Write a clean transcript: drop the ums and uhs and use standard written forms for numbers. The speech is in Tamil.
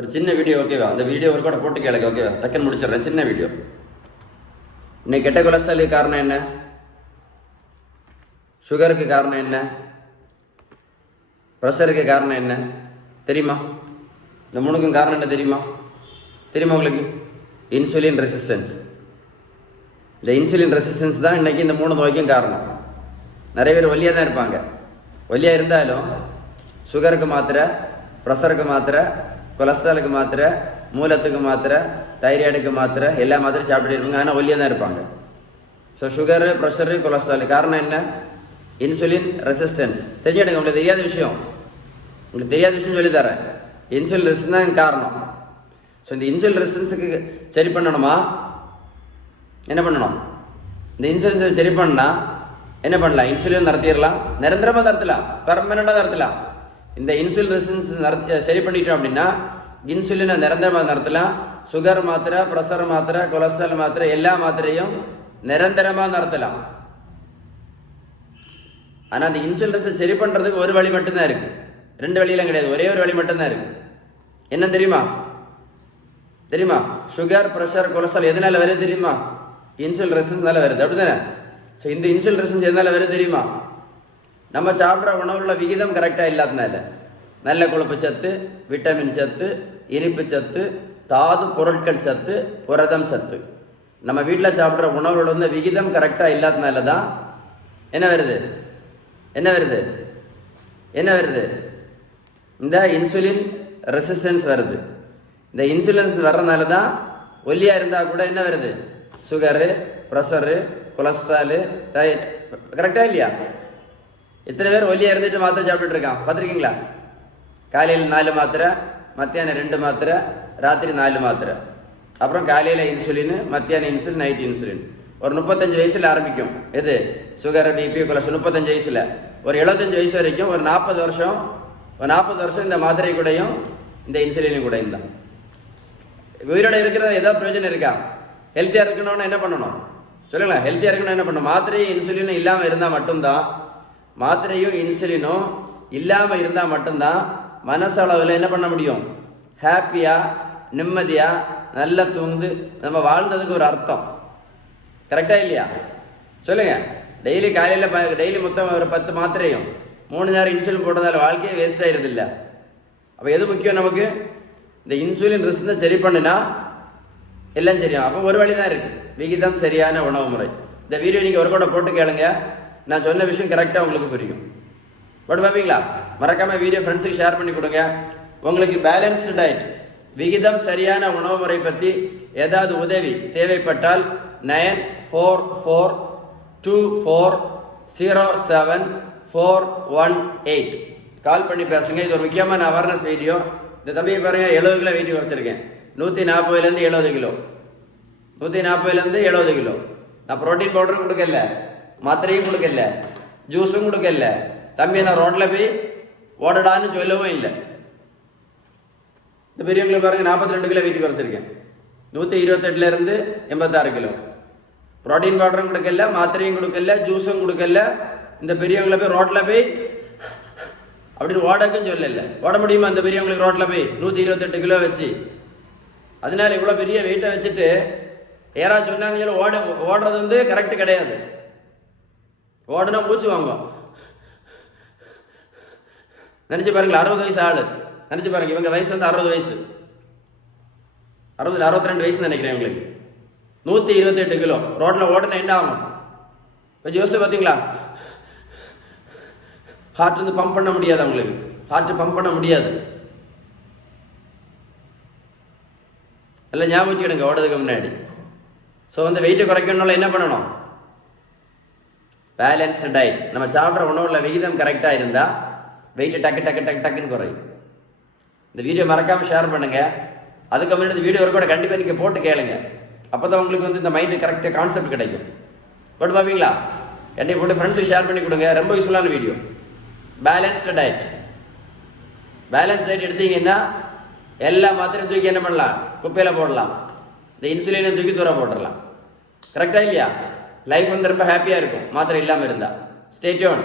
ஒரு சின்ன வீடியோ ஓகேவா? அந்த வீடியோ ஒரு கூட போட்டு கேளுங்க ஓகேவா? டக்குன்னு முடிச்சிடுறேன். சின்ன வீடியோ. இன்னைக்கு கெட்ட கொலஸ்ட்ராலுக்கு காரணம் என்ன? சுகருக்கு காரணம் என்ன? ப்ரெஷருக்கு காரணம் என்ன தெரியுமா? இந்த மூணுக்கும் காரணம் என்ன தெரியுமா? தெரியுமா உங்களுக்கு? Insulin resistance. இந்த இன்சுலின் ரெசிஸ்டன்ஸ் தான் இன்னைக்கு இந்த மூணு நோய்க்கும் காரணம். நிறைய பேர் ஒல்லியாக தான் இருப்பாங்க. ஒல்லியாக இருந்தாலும் சுகருக்கு மாத்திரை, ப்ரெஷருக்கு மாத்திரை, கொலஸ்ட்ராலுக்கு மாத்திரை, மூலத்துக்கு மாத்திரை, தைராய்டுக்கு மாத்திரை, எல்லா மாத்திரை சாப்பிட்டு இருப்பாங்க. ஆனால் ஒல்லியாக தான் இருப்பாங்க. ஸோ சுகரு, ப்ரெஷரு, கொலஸ்ட்ரால் காரணம் என்ன? Insulin resistance. தெரிஞ்சுடுங்க. உங்களுக்கு தெரியாத விஷயம், உங்களுக்கு தெரியாத விஷயம் சொல்லித்தரேன். இன்சுலின் ரெசிஸ்டன்ஸ் தான் காரணம். ஸோ இந்த இன்சுலின் ரெசிஸ்டன்ஸுக்கு சரி பண்ணணுமா? என்ன பண்ணணும்? இந்த இன்சுலின் சரி பண்ணால் என்ன பண்ணலாம்? இன்சுலின் நடத்திடலாம், நிரந்தரமாக நடத்தலாம், பெர்மனண்டாக நடத்தலாம். இந்த இன்சுலின் ரெசிஸ்டன்ஸ் சரி பண்ணிட்டோம் அப்படின்னா இன்சுலினை நிரந்தரமாக நடத்தலாம். சுகர் மாத்திரை, ப்ரெஷர் மாத்திரை, கொலஸ்ட்ரால் மாத்திரை, எல்லா மாத்திரையும் நிரந்தரமாக நடத்தலாம். ஆனால் அந்த இன்சுலின் ரெசிஸ்டன்ஸ் சரி பண்ணுறதுக்கு ஒரு வழி மட்டும்தான் இருக்குது. ரெண்டு வழியெல்லாம் கிடையாது, ஒரே ஒரு வழி மட்டும்தான் இருக்குது. என்ன தெரியுமா? தெரியுமா? சுகர், ப்ரெஷர், கொலஸ்ட்ரால் எதனால வருது தெரியுமா? இன்சுலின் ரெசிஸ்டன்ஸ்னால வருது. அப்படிதானே? ஸோ இந்த இன்சுலின் ரெசிஸ்டன்ஸ் எதனால வருது தெரியுமா? நம்ம சாப்பிட்ற உணவுல விகிதம் கரெக்டாக இல்லாதனால. நல்ல கொழுப்பு சத்து, விட்டமின் சத்து, இனிப்பு சத்து, தாது பொருட்கள் சத்து, புரதம் சத்து, நம்ம வீட்டில் சாப்பிட்ற உணவுகளோட வந்து விகிதம் கரெக்டாக இல்லாதனால தான் என்ன வருது? என்ன வருது? என்ன வருது? இந்த இன்சுலின் ரெசிஸ்டன்ஸ் வருது. இந்த இன்சுலின்ஸ் வர்றதுனால தான் ஒல்லியாக இருந்தால் கூட என்ன வருது? சுகரு, ப்ரெஷரு, கொலஸ்ட்ராலு, கரெக்டாக இல்லையா? எத்தனை பேர் ஒல்லியாக இருந்துட்டு மாத்திரை சாப்பிட்டுட்டு இருக்கான் பார்த்துருக்கீங்களா? காலையில் 4 மாத்திரை, மத்தியானம் 2 மாத்திரை, ராத்திரி 4 மாத்திரை. அப்புறம் காலையில் இன்சுலின், மத்தியானம் இன்சுலின், நைட் இன்சுலின். ஒரு 35 வயசில் ஆரம்பிக்கும். எது? சுகர், பிபி, கொலஸ்ட்ரால் 35 வயசில். ஒரு 75 வயசு வரைக்கும் ஒரு 40 வருஷம் இந்த மாத்திரை கூடயும் இந்த இன்சுலின் கூடயும் தான். உயிரோட இருக்கிறது ஏதாவது பிரயோஜனம் இருக்கா? ஹெல்த்தியாக இருக்கணும்னு என்ன பண்ணணும் சொல்லுங்களேன்? ஹெல்த்தியாக இருக்கணும்னு என்ன பண்ணணும்? மாத்திரையும் இன்சுலினும் இல்லாமல் இருந்தால் மட்டும்தான், மாத்திரையும் இன்சுலினும் இல்லாமல் இருந்தால் மட்டும்தான் மனசளவில் என்ன பண்ண முடியும்? ஹாப்பியாக, நிம்மதியாக, நல்லா தூங்குது நம்ம வாழ்ந்ததுக்கு ஒரு அர்த்தம். கரெக்டாக இல்லையா? சொல்லுங்க. டெய்லி காலையில் டெய்லி மொத்தம் ஒரு 10 மாத்திரையும் 3 நேரம் இன்சுலின் போட்டதால் வாழ்க்கையே வேஸ்ட் ஆகிடுது இல்லை? அப்போ எது முக்கியம் நமக்கு? இந்த இன்சுலின் ரெசிஸ்டன்ஸ் சரி பண்ணுனா எல்லாம் சரியும். அப்போ ஒரு வழி தான் இருக்குது, விகிதம் சரியான உணவு முறை. இந்த வீடியோ நீங்கள் ஒரு கூட போட்டு கேளுங்க, நான் சொன்ன விஷயம் கரெக்டாக உங்களுக்கு புரியும். போட்டு பார்ப்பீங்களா? மறக்காமல் வீடியோ ஃப்ரெண்ட்ஸுக்கு ஷேர் பண்ணி கொடுங்க. உங்களுக்கு பேலன்ஸ்டு டயட், விகிதம் சரியான உணவு முறை பற்றி ஏதாவது உதவி தேவைப்பட்டால் 9424074118 கால் பண்ணி பேசுங்க. இது ஒரு முக்கியமான அவேர்னஸ் வீடியோ. இந்த தம்பியை பாருங்க, 70 கிலோ வெயிட் குறைச்சிருக்கேன். 140லேருந்து 70 கிலோ, 140லேருந்து 70 கிலோ. நான் ப்ரோட்டீன் பவுடரும் கொடுக்கல, மாத்திரையும் கொடுக்கல, ஜூஸும் கொடுக்கல. தம்பி நான் ரோட்டில் போய் ஓடடான்னு சொல்லவும் இல்லை. இந்த பெரியவங்களை பாருங்க, 42 கிலோ வெயிட் குறைச்சிருக்கேன். 128லேருந்து 86 கிலோ. ப்ரோட்டீன் பவுடரும் கொடுக்கல, மாத்திரையும் கொடுக்கல, ஜூஸும் கொடுக்கல. இந்த பெரியவங்களை போய் ரோட்டில் போய் அப்படின்னு ஓடக்கும் சொல்லல. ஓட முடியுமா அந்த பெரியவங்களுக்கு ரோட்டில் போய் 128 கிலோ வச்சு? அதனால இவ்வளோ பெரிய வெயிட்டை வச்சுட்டு யாராவது சொன்னாங்க சொல்லி ஓடுறது வந்து கரெக்டு கிடையாது. ஓடுனா மூச்சு வாங்கும். நினச்சி பாருங்களா, 60 வயசு ஆள் நினச்சி பாருங்க. இவங்க வயசு வந்து 60 வயசு, 62 வயசு நினைக்கிறேன் இவங்களுக்கு. 128 கிலோ ரோட்டில் ஓடுனா என்ன ஆகும்? இப்போ யோசிச்சு பார்த்தீங்களா? ஹார்ட் வந்து பம்ப் பண்ண முடியாது அவங்களுக்கு, ஹார்ட் பம்ப் பண்ண முடியாது. எல்லாம் ஞாபகம் வச்சுக்கிடுங்க ஓடுறதுக்கு முன்னாடி. ஸோ வந்து வெயிட்டை குறைக்கணும்ல என்ன பண்ணணும்? Balanced diet. நம்ம சாப்பிட்ற உணவுல விகிதம் கரெக்டாக இருந்தால் வெயிட்டு டக்குன்னு குறையும். இந்த வீடியோ மறக்காமல் ஷேர் பண்ணுங்கள். அதுக்கு முன்னாடி இந்த வீடியோ கூட கண்டிப்பாக நீங்கள் போட்டு கேளுங்க. அப்போ தான் உங்களுக்கு வந்து இந்த மைண்டு கரெக்டாக கான்செப்ட் கிடைக்கும். போட்டு பார்ப்பீங்களா? கண்டிப்பாக போட்டு ஃப்ரெண்ட்ஸுக்கு ஷேர் பண்ணி கொடுங்க. ரொம்ப யூஸ்ஃபுல்லான video. Balanced diet. Balance diet எடுத்தீங்கன்னா எல்லா மாத்திரையும் தூக்கி என்ன பண்ணலாம்? குப்பையில் போடலாம். இந்த இன்சுலினை தூக்கி தூர போட்டுடலாம். கரெக்டாக இல்லையா? லைஃப் வந்து ரொம்ப ஹாப்பியாக இருக்கும் மாத்திரை இல்லாமல் இருந்தால். Stay tune.